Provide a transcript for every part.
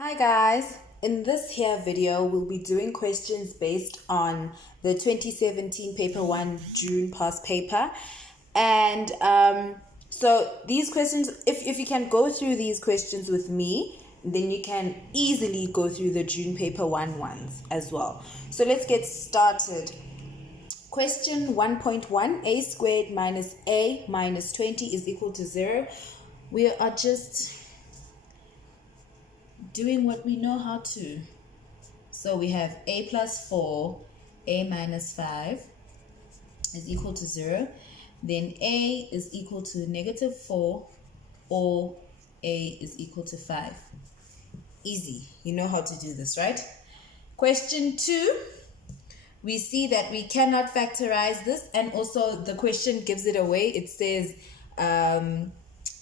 Hi guys, in this here video we'll be doing questions based on the 2017 paper 1 June past paper, and so these questions, if you can go through these questions with me, then you can easily go through the June paper 1 ones as well. So let's get started. Question 1.1, a squared minus a minus 20 is equal to 0. We are just doing what we know how to. So we have a plus 4, a minus 5 is equal to 0. Then a is equal to negative 4 or a is equal to 5. Easy. You know how to do this, right? Question 2, we see that we cannot factorize this, and also the question gives it away. It says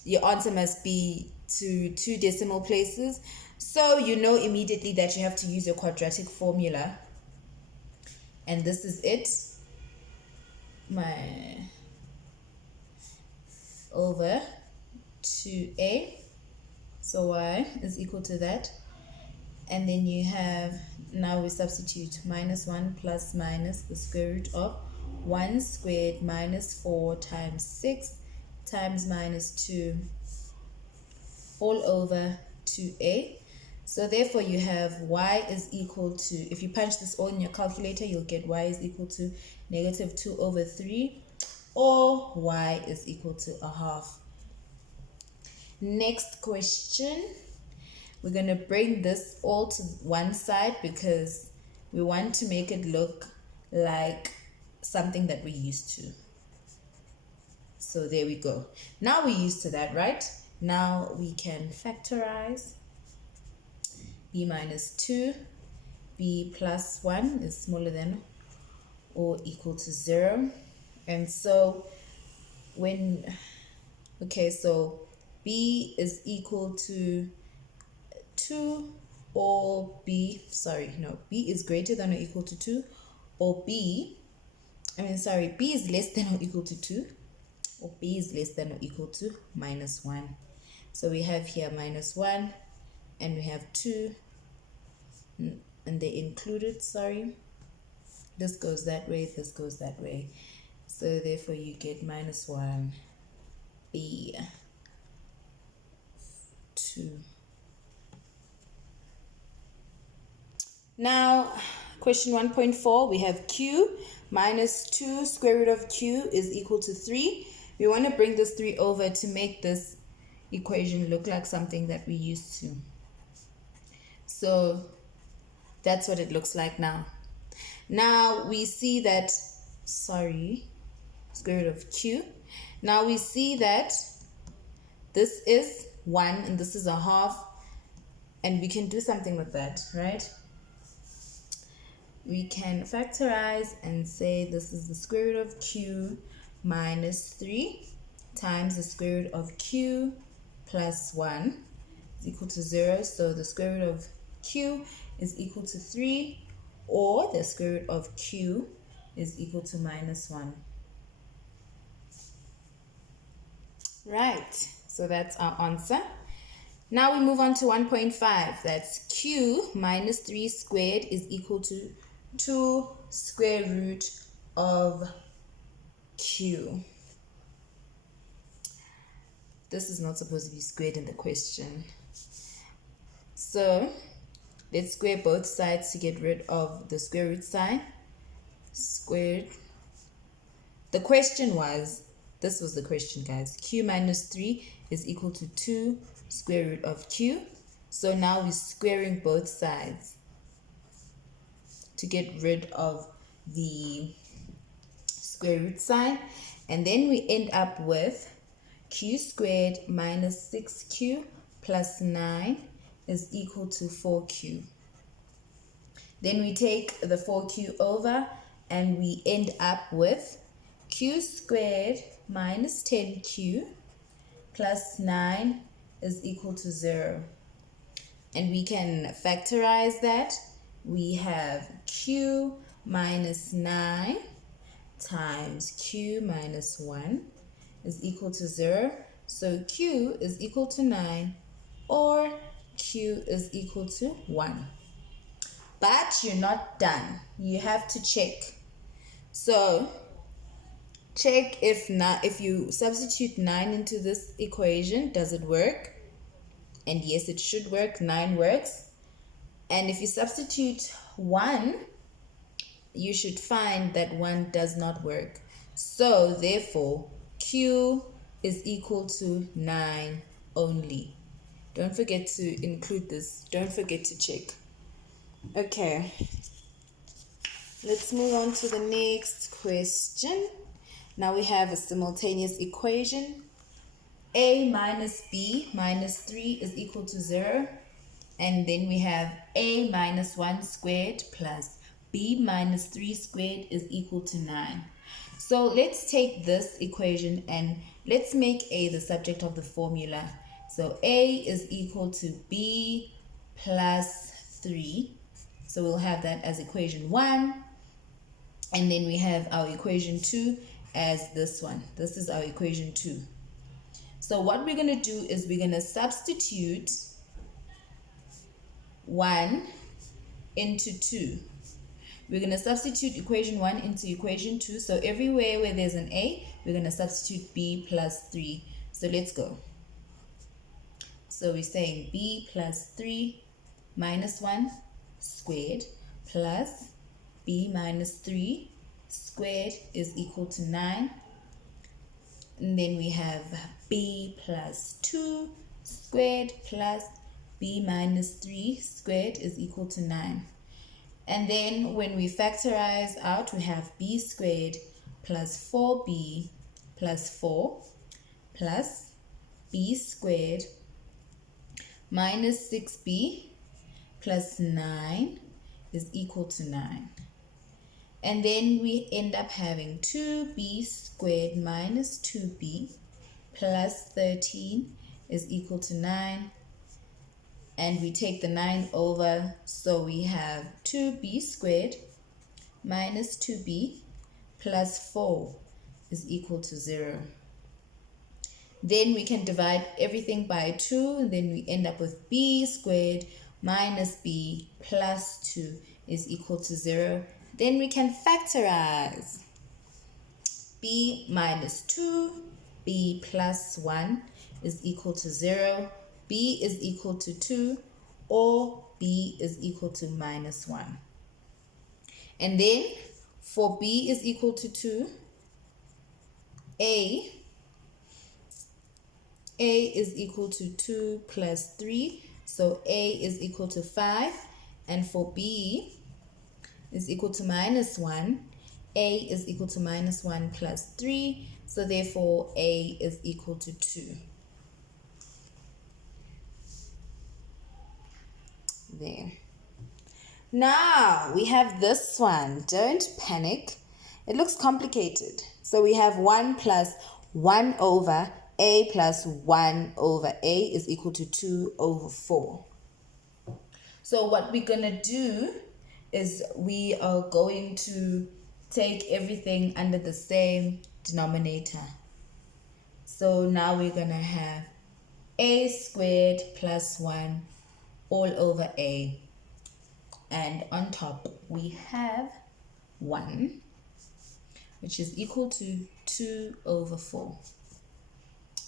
your answer must be to 2 decimal places. So you know immediately that you have to use your quadratic formula. And this is it. My over 2a. So y is equal to that. And then you have, now we substitute minus 1 plus minus the square root of 1 squared minus 4 times 6 times minus 2 all over 2a. So therefore you have y is equal to, if you punch this all in your calculator, you'll get y is equal to negative 2 over 3, or y is equal to a half. Next question, we're going to bring this all to one side because we want to make it look like something that we're used to. So there we go. Now we're used to that, right? Now we can factorize. B minus 2, b plus 1 is smaller than or equal to 0. And so when, okay, so b is equal to 2 or b is greater than or equal to 2, or b is less than or equal to 2, or b is less than or equal to minus 1. So we have here minus 1 and we have 2, and they included, this goes that way, this goes that way. So therefore you get minus 1, b 2. Now, question 1.4, we have q minus 2 square root of q is equal to 3. We want to bring this 3 over to make this equation look like something that we used to. So that's what it looks like now. Now we see that, square root of q. Now we see that this is 1 and this is a half, and we can do something with that, right? We can factorize and say this is the square root of q minus 3 times the square root of q plus 1 is equal to 0. So the square root of q is equal to 3, or the square root of q is equal to minus 1. Right, so that's our answer. Now we move on to 1.5. That's q minus 3 squared is equal to 2 square root of q. This is not supposed to be squared in the question. So let's square both sides to get rid of the square root sign. Squared. The question was, this was the question, guys. Q minus 3 is equal to 2 square root of q. So now we're squaring both sides to get rid of the square root sign. And then we end up with q squared minus 6q plus 9 is equal to 4q. Then we take the 4q over and we end up with q squared minus 10q plus 9 is equal to 0. And we can factorize that. We have q minus 9 times q minus 1 is equal to 0. So q is equal to 9, or q is equal to 1. But you're not done. You have to check. So check if you substitute 9 into this equation, does it work? And yes, it should work. 9 works. And if you substitute 1, you should find that 1 does not work. So therefore, q is equal to 9 only. Don't forget to include this. Don't forget to check. Okay. Let's move on to the next question. Now we have a simultaneous equation. A minus b minus 3 is equal to 0. And then we have a minus 1 squared plus b minus 3 squared is equal to 9. So let's take this equation and let's make a the subject of the formula. So a is equal to b plus 3. So we'll have that as equation 1. And then we have our equation 2 as this one. This is our equation 2. So what we're going to do is we're going to substitute 1 into 2. We're going to substitute equation 1 into equation 2. So everywhere where there's an a, we're going to substitute b plus 3. So let's go. So we're saying b plus 3 minus 1 squared plus b minus 3 squared is equal to 9. And then we have b plus 2 squared plus b minus 3 squared is equal to 9. And then when we factorize out, we have b squared plus 4b plus 4 plus b squared minus 6b plus 9 is equal to 9. And then we end up having 2b squared minus 2b plus 13 is equal to 9. And we take the 9 over, so we have 2b squared minus 2b plus 4 is equal to 0. Then we can divide everything by 2, and then we end up with b squared minus b plus 2 is equal to 0. Then we can factorize b minus 2, b plus 1 is equal to 0, b is equal to 2, or b is equal to minus 1. And then for b is equal to 2, a is equal to 2 plus 3, so a is equal to 5. And for b is equal to minus 1, a is equal to minus 1 plus 3, so therefore a is equal to 2. There. Now we have this one. Don't panic. It looks complicated. So we have 1 plus 1 over a plus 1 over a is equal to 2 over 4. So what we're going to do is we are going to take everything under the same denominator. So now we're going to have a squared plus 1 all over a. And on top we have 1, which is equal to 2 over 4.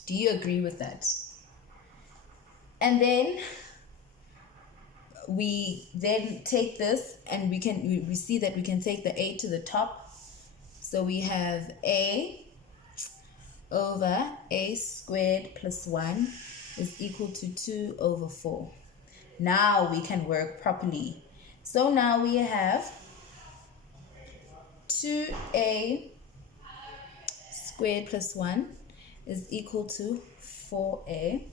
Do you agree with that? And then we then take this and we see that we can take the a to the top. So we have a over a squared plus 1 is equal to 2 over 4. Now we can work properly. So now we have 2a squared plus 1 is equal to 4a.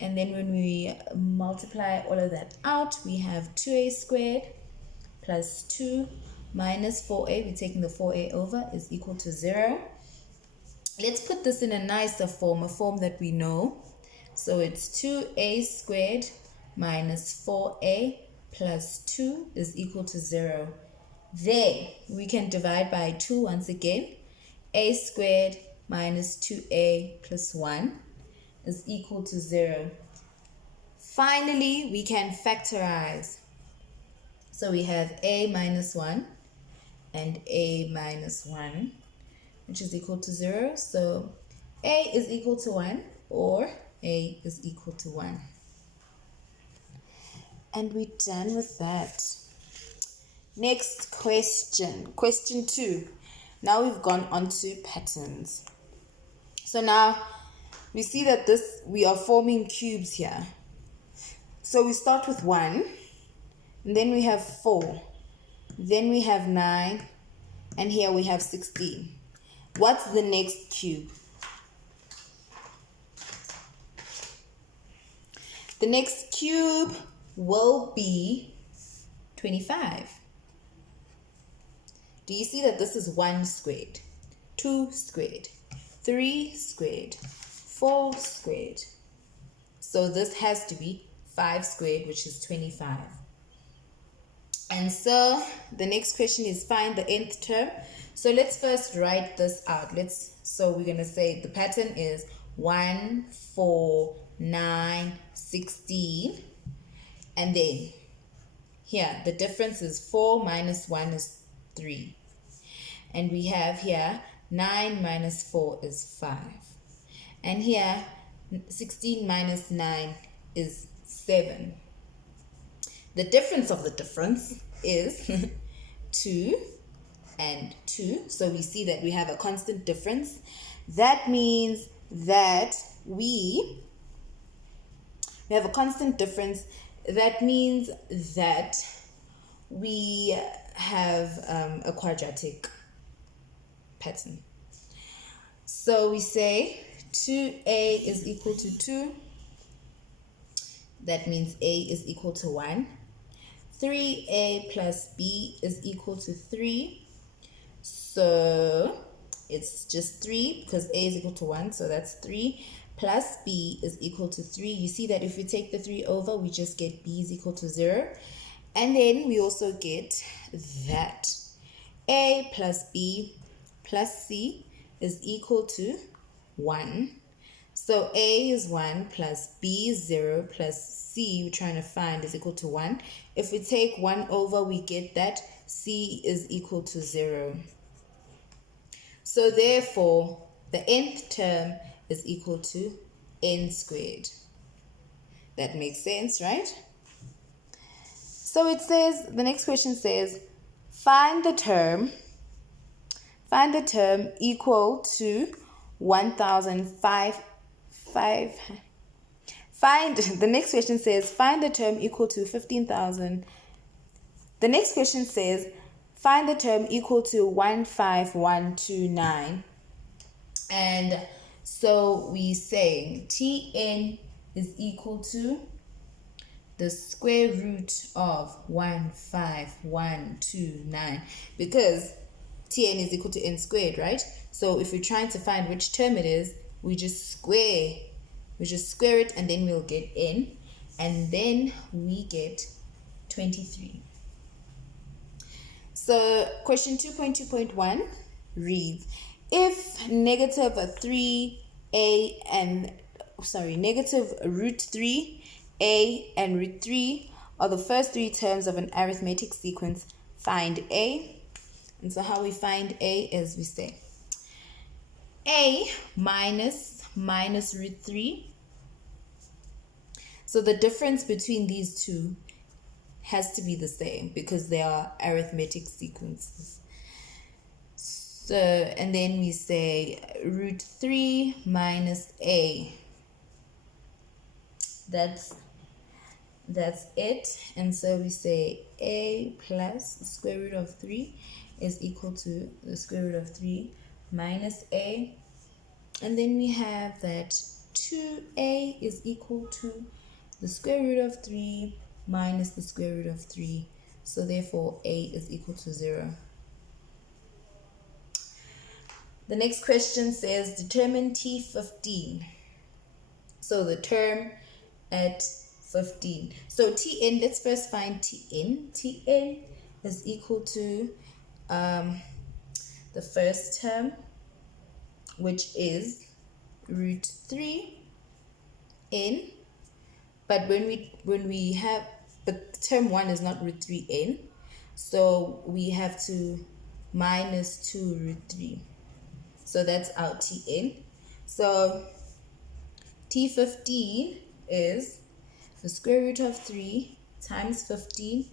And then when we multiply all of that out, we have 2a squared plus 2 minus 4a. We're taking the 4a over is equal to 0. Let's put this in a nicer form, a form that we know. So it's 2a squared minus 4a plus 2 is equal to 0. There, we can divide by 2 once again. A squared minus 2a plus 1 is equal to 0. Finally, we can factorize. So we have a minus 1 and a minus 1, which is equal to 0. So a is equal to 1 or a is equal to 1. And we're done with that. Next question, question 2. Now we've gone on to patterns. So now we see that we are forming cubes here. So we start with 1, and then we have 4, then we have 9, and here we have 16. What's the next cube? The next cube will be 25. Do you see that this is 1 squared, 2 squared, 3 squared, 4 squared? So this has to be 5 squared, which is 25. And so the next question is find the nth term. So let's first write this out. So we're going to say the pattern is 1, 4, 9, 16. And then here, the difference is 4 minus 1 is 3. And we have here 9 minus 4 is 5. And here 16 minus 9 is 7. The difference of the difference is 2 and 2. So we see that we have a constant difference. That means that we have a constant difference. That means that we have a quadratic pattern. So we say 2a is equal to 2. That means a is equal to 1. 3a plus b is equal to 3. So it's just 3 because a is equal to 1. So that's 3 plus b is equal to 3. You see that if we take the 3 over, we just get b is equal to 0. And then we also get that a plus b plus c is equal to 1. So a is 1 plus b is 0 plus c we're trying to find is equal to 1. If we take 1 over, we get that c is equal to 0. So therefore, the nth term is equal to n squared. That makes sense, right? So it says, the next question says, find the term equal to 1,005. The next question says, find the term equal to 15,000. The next question says, find the term equal to 15129. And so we say Tn is equal to the square root of 15129, because Tn is equal to n squared, right? So if we're trying to find which term it is, we just square it, and then we'll get n, and then we get 23. So question 2.2.1 reads, if negative root 3a and root 3 are the first 3 terms of an arithmetic sequence, find a. And so how we find a is we say a minus root 3. So the difference between these two has to be the same because they are arithmetic sequences. So, and then we say root 3 minus a. That's it. And so we say a plus the square root of 3 is equal to the square root of 3 minus a. And then we have that 2a is equal to the square root of 3 minus the square root of 3. So therefore, a is equal to 0. The next question says, determine T15. So the term at 15. So Tn, let's first find Tn. Tn is equal to the first term, which is root 3n But when we have, but term 1 is not root 3n, so we have to minus 2 root 3. So that's our Tn. So T15 is the square root of 3 times 15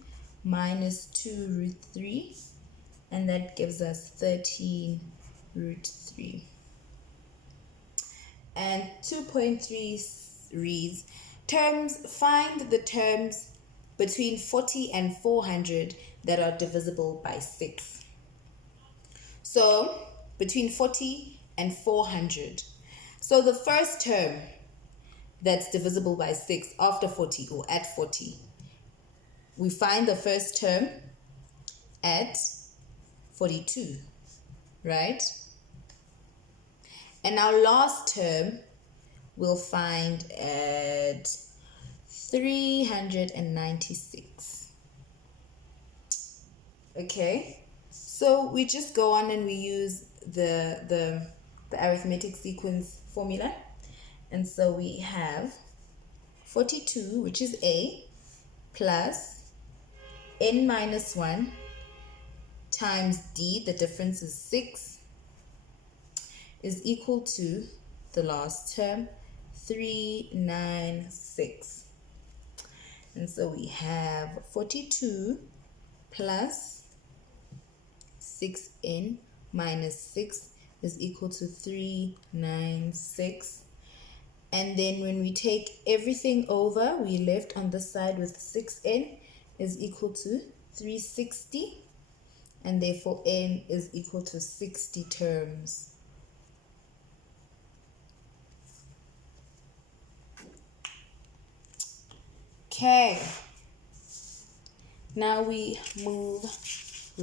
minus 2 root 3, and that gives us 13 root 3. And 2.3 reads, find the terms between 40 and 400 that are divisible by 6. So between 40 and 400. So the first term that's divisible by 6 after 40 or at 40, we find the first term at 42, right? And our last term we'll find at 396. Okay, so we just go on and we use the arithmetic sequence formula. And so we have 42, which is A, plus n minus 1 times d, the difference is 6, is equal to the last term, 396. And so we have 42 plus 6n minus 6 is equal to 396. And then when we take everything over, we left on this side with 6n is equal to 360. And therefore n is equal to 60 terms. Okay, now we move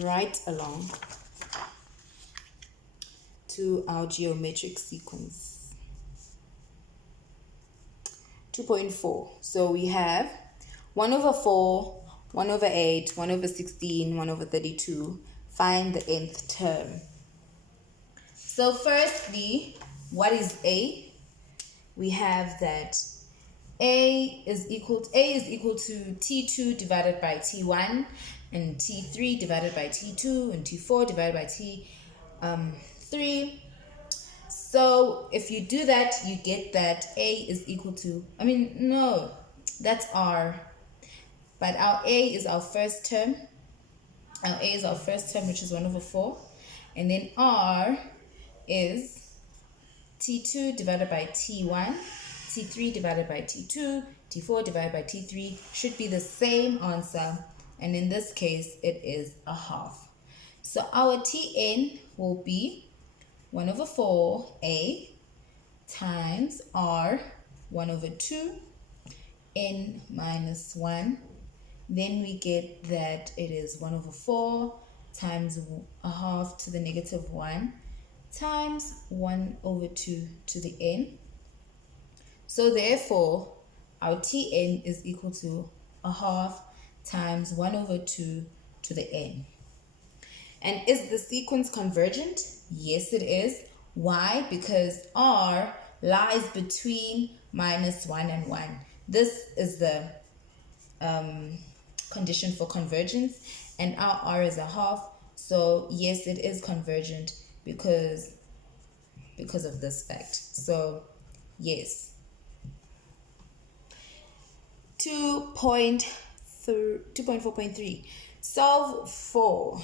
right along to our geometric sequence. 2.4. So we have 1 over 4, 1 over 8, 1 over 16, 1 over 32. Find the nth term. So firstly, what is A? We have that A is equal to T2 divided by T1, and T3 divided by T2, and T4 divided by T3. So if you do that, you get that A is equal to, that's R. But our A is our first term. Our A is our first term, which is 1 over 4. And then R is T2 divided by T1, T3 divided by T2, T4 divided by T3 should be the same answer. And in this case, it is a half. So our Tn will be 1 over 4a times r 1 over 2 n minus 1. Then we get that it is 1 over 4 times a half to the negative 1 times 1 over 2 to the n. So therefore, our Tn is equal to a half times 1 over 2 to the n. And is the sequence convergent? Yes, it is. Why? Because R lies between minus 1 and 1. This is the condition for convergence, and our R is a half. So yes, it is convergent because of this fact. So yes. 2.4.3. Solve for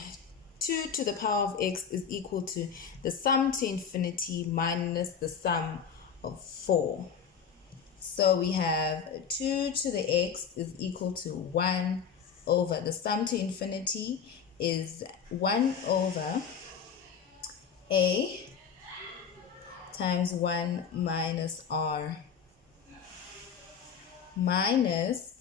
2 to the power of x is equal to the sum to infinity minus the sum of 4. So we have 2 to the x is equal to 1 over, the sum to infinity is 1 over a times 1 minus r minus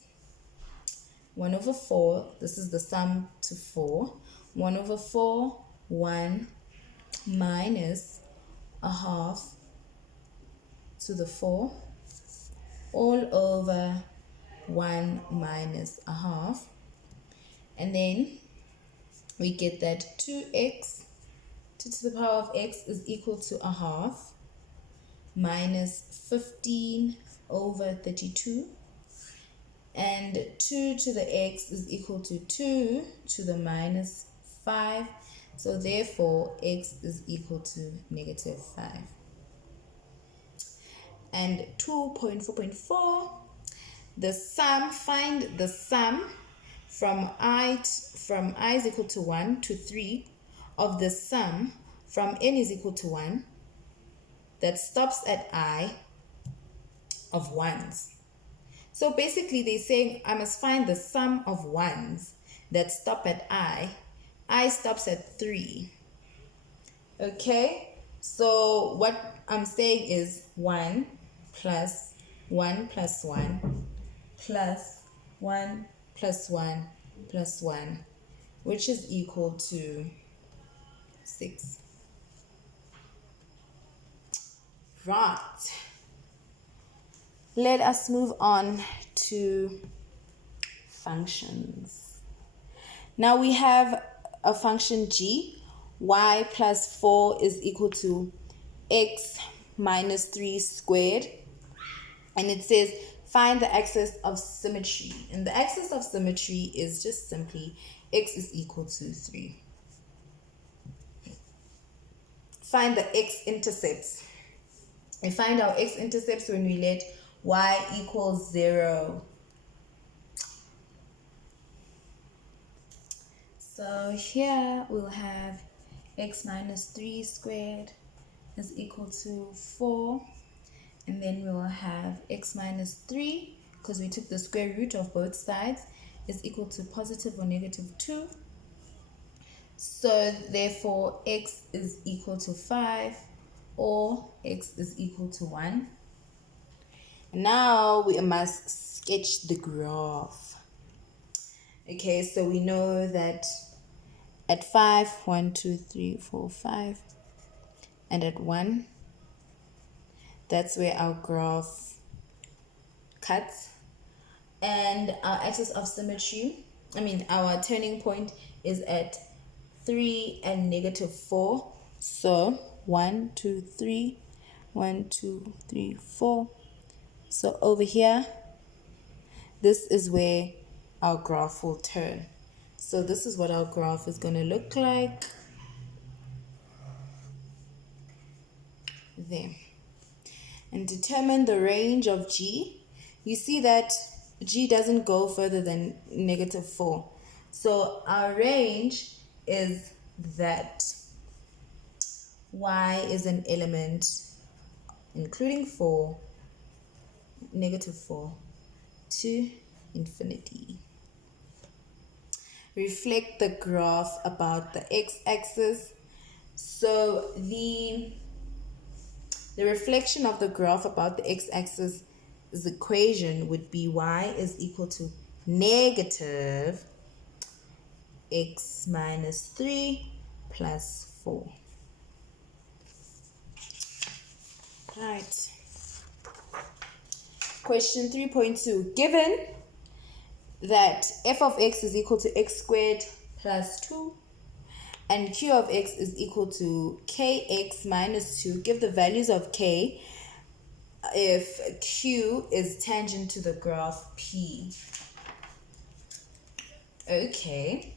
1 over 4, this is the sum to 4, 1 over 4, 1 minus a half to the 4, all over 1 minus a half. And then we get that 2x, 2 to the power of x is equal to a half minus 15 over 32. And 2 to the x is equal to 2 to the minus 5. So therefore, x is equal to negative 5. And 2.4.4, the sum, find the sum from I is equal to 1 to 3 of the sum from n is equal to 1 that stops at I of 1s. So basically they're saying I must find the sum of 1s that stop at I. I stops at 3. Okay, so what I'm saying is 1 plus 1 plus 1 plus 1 plus 1 plus 1, which is equal to 6. Right. Let us move on to functions. Now we have a function g, y plus 4 is equal to x minus 3 squared. And it says find the axis of symmetry. And the axis of symmetry is just simply x is equal to 3. Find the x-intercepts. We find our x-intercepts when we let y equals 0. So here we'll have x minus 3 squared is equal to 4. And then we'll have x minus 3, because we took the square root of both sides, is equal to positive or negative 2. So therefore x is equal to 5 or x is equal to 1. Now we must sketch the graph. Okay, so we know that at 5, 1, 2, 3, 4, 5, and at 1, that's where our graph cuts. And our axis of symmetry, our turning point is at 3 and negative 4. So 1, 2, 3, 1, 2, 3, 4. So over here, this is where our graph will turn. So this is what our graph is going to look like. There. And determine the range of g. You see that g doesn't go further than negative 4. So our range is that y is an element including 4, negative 4 to infinity. Reflect the graph about the x-axis. So the reflection of the graph about the x-axis equation would be y is equal to negative x minus 3 plus 4. Right. Question 3.2. Given that f of x is equal to x squared plus 2 and q of x is equal to kx minus 2, give the values of k if q is tangent to the graph P. Okay,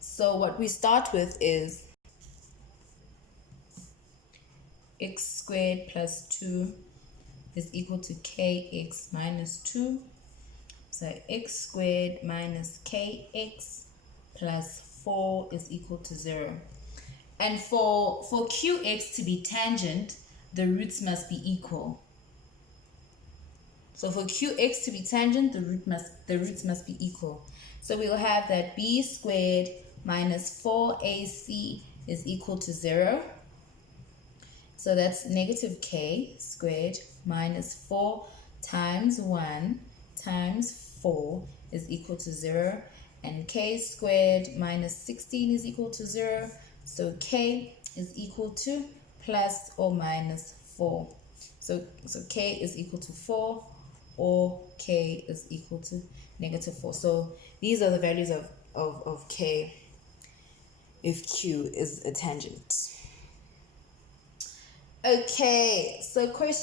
so what we start with is x squared plus 2 is equal to kx minus 2. So x squared minus kx plus 4 is equal to 0. And for qx to be tangent, the roots must be equal. So for qx to be tangent, the roots must be equal. So we'll have that b squared minus 4ac is equal to 0. So that's negative k squared minus 4 times 1 times 4 is equal to 0. And k squared minus 16 is equal to 0. So k is equal to plus or minus 4. So k is equal to 4 or k is equal to negative 4. So these are the values of k if q is a tangent. Okay, so question